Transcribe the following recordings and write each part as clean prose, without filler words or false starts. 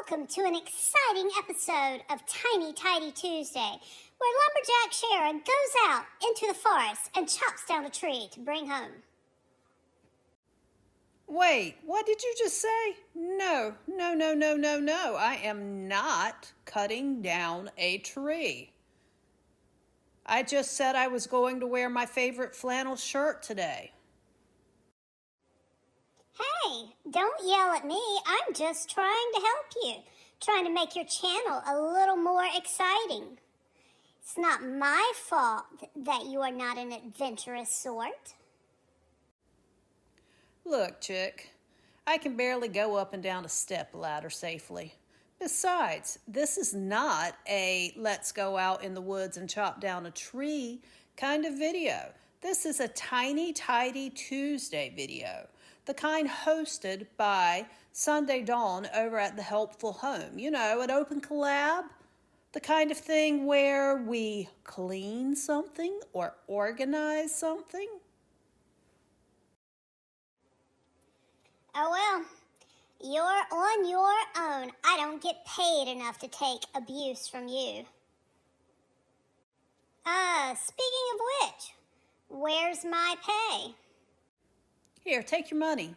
Welcome to an exciting episode of Tiny Tidy Tuesday, where Lumberjack Shara goes out into the forest and chops down a tree to bring home. Wait, what did you just say? No. I am not cutting down a tree. I just said I was going to wear my favorite flannel shirt today. Hey, don't yell at me. I'm just trying to help you, trying to make your channel a little more exciting. It's not my fault that you are not an adventurous sort. Look, chick, I can barely go up and down a step ladder safely. Besides, this is not a let's go out in the woods and chop down a tree kind of video. This is a Tiny Tidy Tuesday video, the kind hosted by Sunday Dawn over at The Helpful Home. You know, an open collab, the kind of thing where we clean something or organize something. Oh well, you're on your own. I don't get paid enough to take abuse from you. Speaking of which, where's my pay? Here, take your money.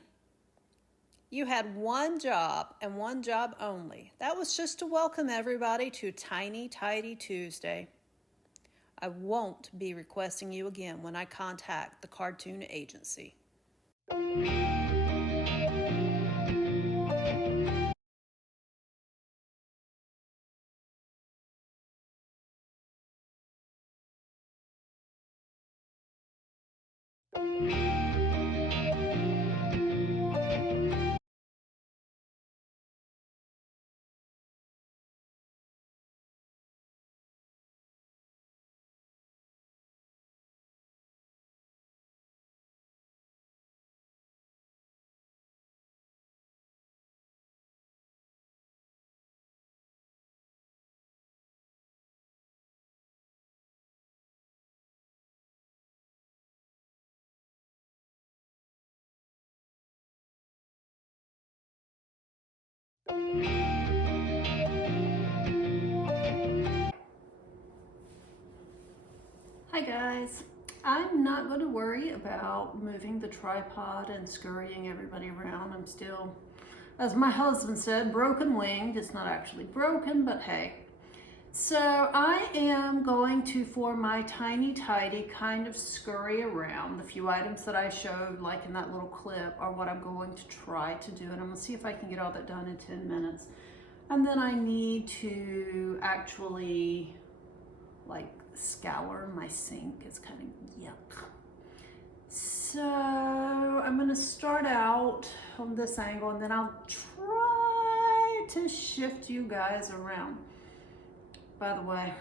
You had one job and one job only. That was just to welcome everybody to Tiny Tidy Tuesday. I won't be requesting you again when I contact the cartoon agency. Hi guys, I'm not going to worry about moving the tripod and scurrying everybody around. I'm still, as my husband said, broken winged. It's not actually broken, but hey. So I am going to, for my tiny tidy, kind of scurry around. The few items that I showed, like in that little clip, are what I'm going to try to do. And I'm going to see if I can get all that done in 10 minutes. And then I need to actually, like, scour my sink. It's kind of yuck. So I'm going to start out on this angle, and then I'll try to shift you guys around. By the way,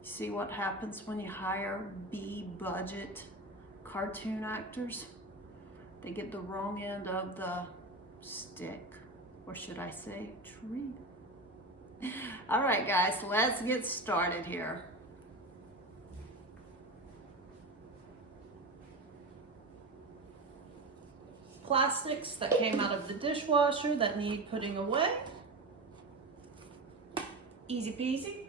you see what happens when you hire B-budget cartoon actors? They get the wrong end of the stick, or should I say tree. All right, guys, let's get started here. Plastics that came out of the dishwasher that need putting away. Easy peasy.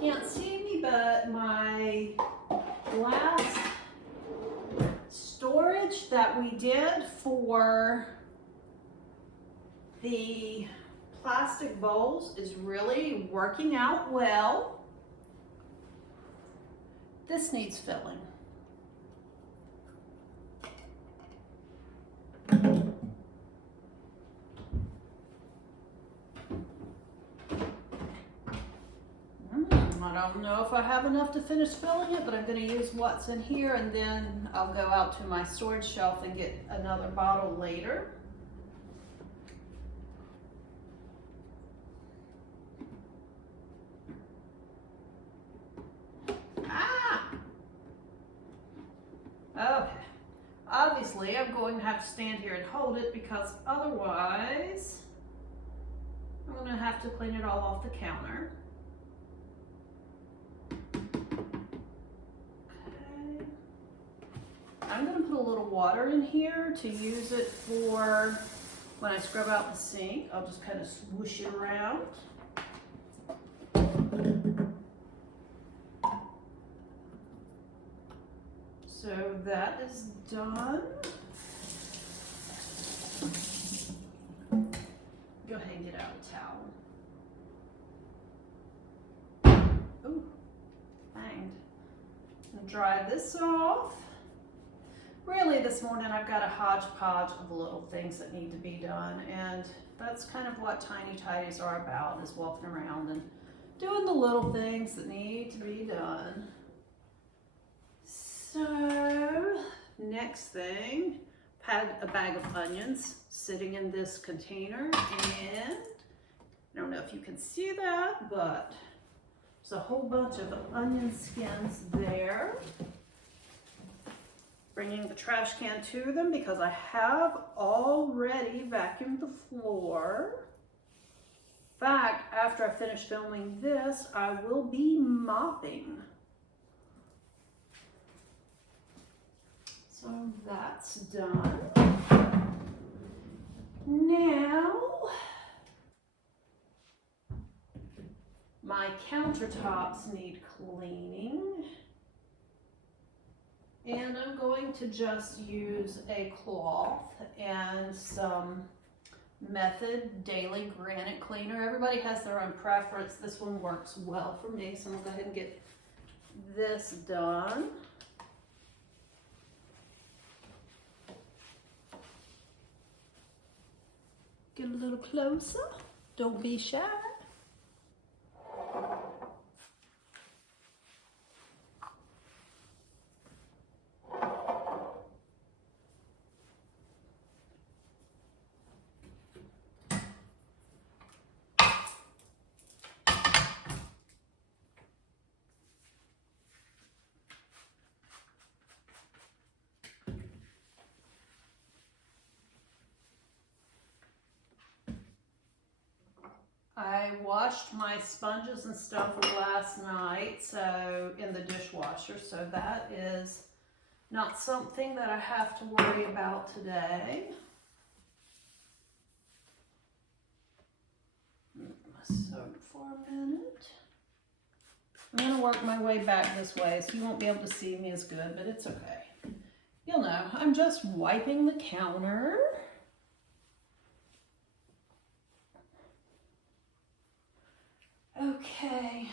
Can't see me, but my glass storage that we did for the plastic bowls is really working out well. This needs filling. I don't know if I have enough to finish filling it, but I'm going to use what's in here, and then I'll go out to my storage shelf and get another bottle later. Okay, obviously I'm going to have to stand here and hold it, because otherwise I'm going to have to clean it all off the counter. put a little water in here to use it for when I scrub out the sink. I'll just kind of swoosh it around. So that is done. Go ahead and get out a towel. Ooh, banged. And dry this off. Really this morning I've got a hodgepodge of little things that need to be done, and that's kind of what Tiny Tidies are about, is walking around and doing the little things that need to be done. So next thing, had a bag of onions sitting in this container, and I don't know if you can see that, but there's a whole bunch of onion skins there. Bringing the trash can to them because I have already vacuumed the floor. In fact, after I finish filming this, I will be mopping. So that's done. Now, my countertops need cleaning. And I'm going to just use a cloth and some Method Daily Granite Cleaner. Everybody has their own preference. This one works well for me, so I'm gonna go ahead and get this done. Get a little closer. Don't be shy. I washed my sponges and stuff last night, so in the dishwasher, so that is not something that I have to worry about today. My soap for a minute. I'm gonna work my way back this way, so you won't be able to see me as good, but it's okay. You'll know, I'm just wiping the counter. Okay,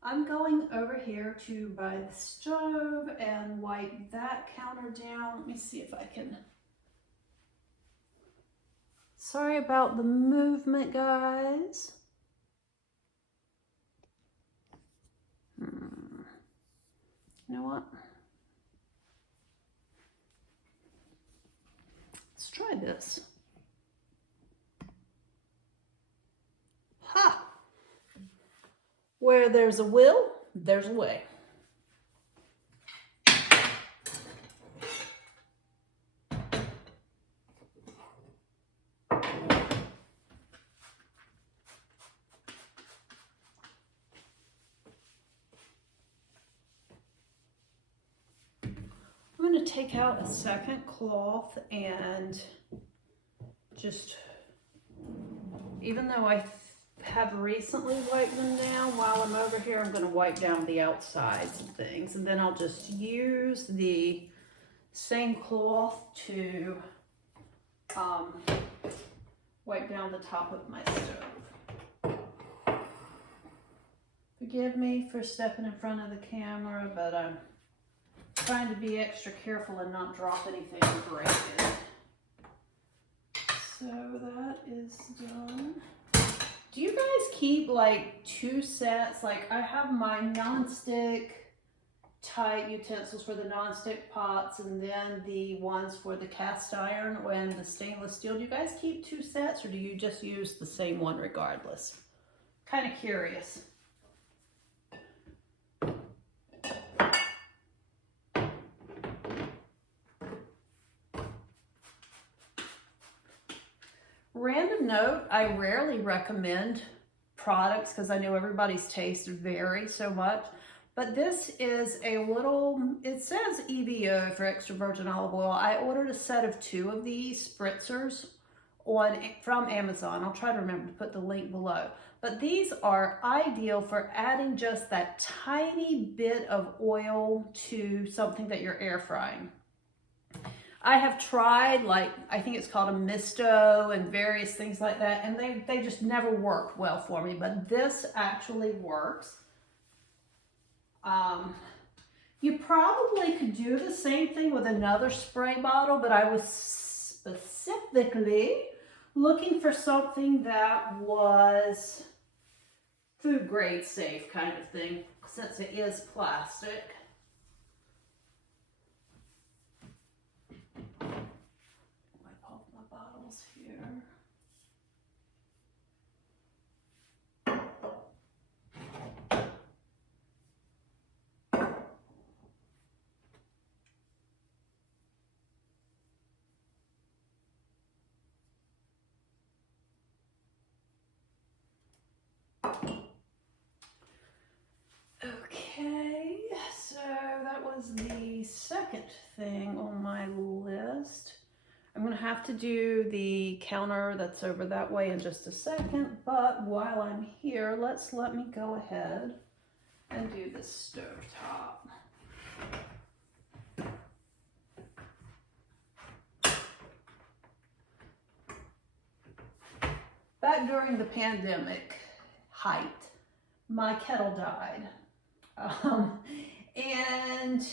I'm going over here to by the stove and wipe that counter down. Let me see if I can. Sorry about the movement, guys. You know what? Let's try this. Ha! Where there's a will, there's a way. I'm going to take out a second cloth and just, even though I have recently wiped them down, while I'm over here, I'm going to wipe down the outsides of things, and then I'll just use the same cloth to wipe down the top of my stove. Forgive me for stepping in front of the camera, but I'm trying to be extra careful and not drop anything and break it. So that is done. Do you guys keep like two sets? Like I have my non-stick tight utensils for the non-stick pots, and then the ones for the cast iron and the stainless steel. Do you guys keep two sets, or do you just use the same one regardless? Kind of curious. Random note, I rarely recommend products because I know everybody's tastes vary so much, But this is a little, it says EVO for extra virgin olive oil. I ordered a set of 2 of these spritzers from Amazon. I'll try to remember to put the link below. But these are ideal for adding just that tiny bit of oil to something that you're air frying. I have tried, like, I think it's called a misto and various things like that, and they just never worked well for me, but this actually works. You probably could do the same thing with another spray bottle, but I was specifically looking for something that was food grade safe kind of thing, since it is plastic. Wipe off my bottles here. Okay, so that was the second thing on my list. I'm gonna have to do the counter that's over that way in just a second, but while I'm here, let me go ahead and do the stove top. Back during the pandemic height, my kettle died. And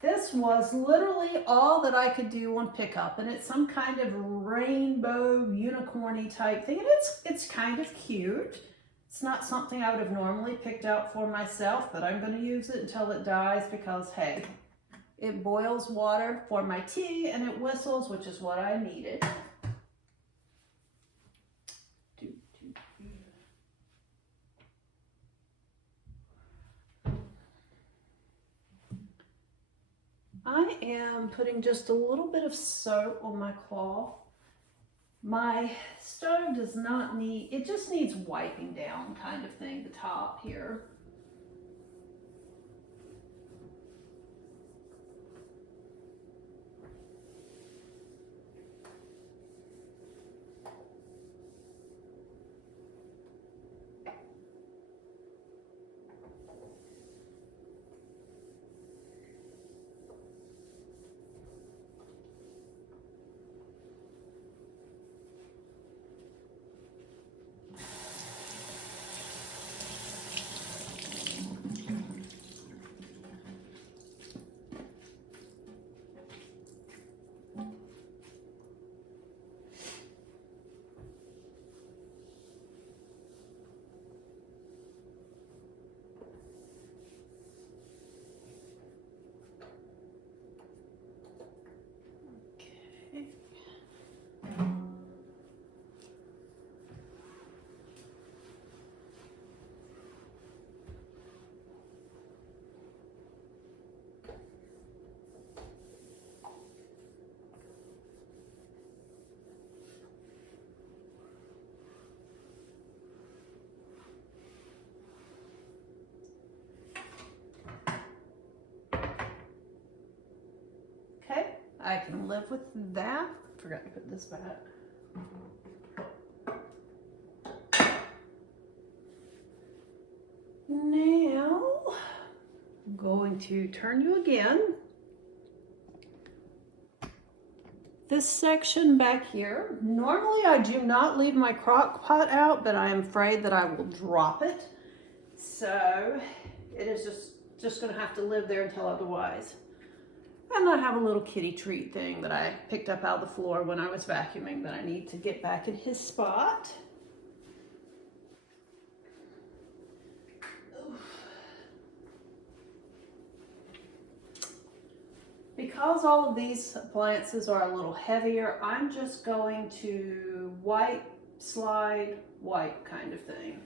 this was literally all that I could do on pickup, and it's some kind of rainbow unicorny type thing, and it's kind of cute. It's not something I would have normally picked out for myself, but I'm going to use it until it dies because, hey, it boils water for my tea and it whistles, which is what I needed. I am putting just a little bit of soap on my cloth. My stove does not need, it just needs wiping down kind of thing, the top here. Okay, I can live with that. Forgot to put this back. Now, I'm going to turn you again. This section back here, normally I do not leave my crock pot out, but I am afraid that I will drop it. So it is just gonna have to live there until otherwise. And I have a little kitty treat thing that I picked up out of the floor when I was vacuuming that I need to get back in his spot. Because all of these appliances are a little heavier, I'm just going to wipe, slide, wipe kind of thing.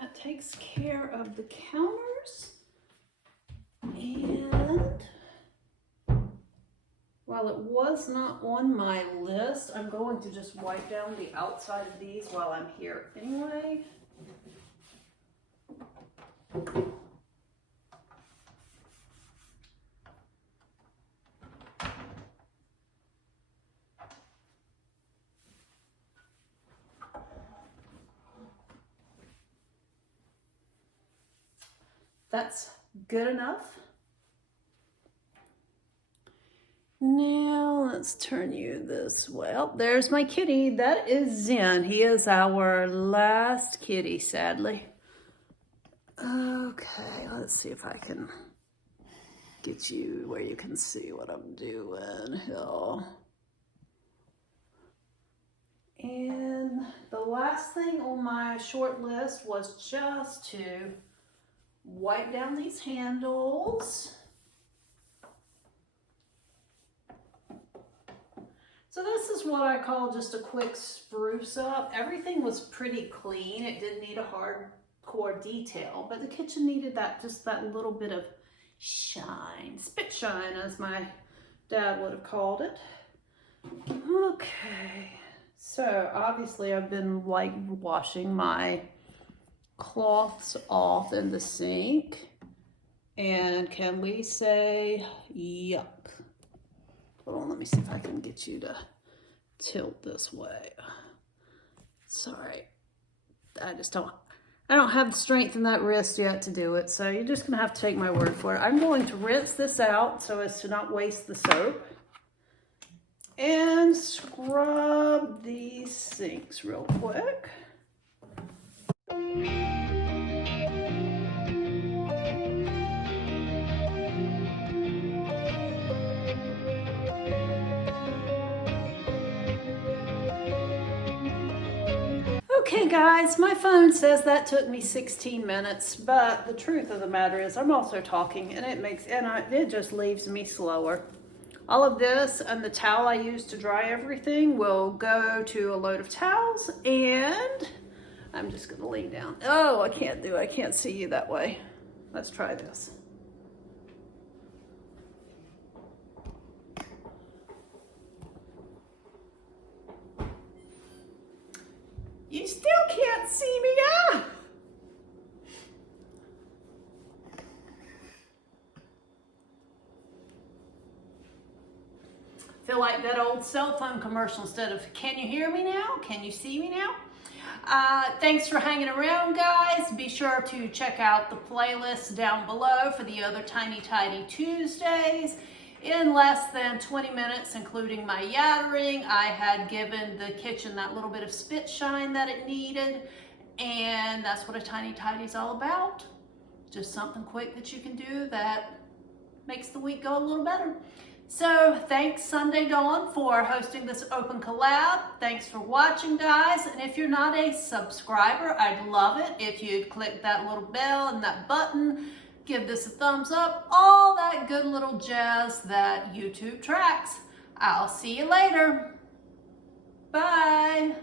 that takes care of the counters. And while it was not on my list, I'm going to just wipe down the outside of these while I'm here anyway. That's good enough. Now let's turn you this way. Oh, there's my kitty. That is Zen. He is our last kitty, sadly. Okay, let's see if I can get you where you can see what I'm doing here. And the last thing on my short list was just to wipe down these handles. So this is what I call just a quick spruce up. Everything was pretty clean. It didn't need a hardcore detail, but the kitchen needed just that little bit of shine, spit shine as my dad would have called it. Okay, so obviously I've been like washing my cloths off in the sink, and can we say yuck? Hold on, let me see if I can get you to tilt this way. Sorry, I don't have the strength in that wrist yet to do it, so you're just gonna have to take my word for it. I'm going to rinse this out so as to not waste the soap, and scrub these sinks real quick. Okay guys, my phone says that took me 16 minutes, but the truth of the matter is I'm also talking, and it just leaves me slower. All of this and the towel I use to dry everything will go to a load of towels, and I'm just gonna lean down. Oh, I can't see you that way. Let's try this. You still can't see me, ah! Feel like that old cell phone commercial instead of, can you hear me now? Can you see me now? Thanks for hanging around, guys. Be sure to check out the playlist down below for the other Tiny Tidy Tuesdays. In less than 20 minutes, including my yattering, I had given the kitchen that little bit of spit shine that it needed, and that's what a Tiny Tidy is all about. Just something quick that you can do that makes the week go a little better. So thanks Sunday Dawn for hosting this open collab. Thanks for watching, guys. And if you're not a subscriber, I'd love it if you'd click that little bell and that button, give this a thumbs up, all that good little jazz that YouTube tracks. I'll see you later. Bye.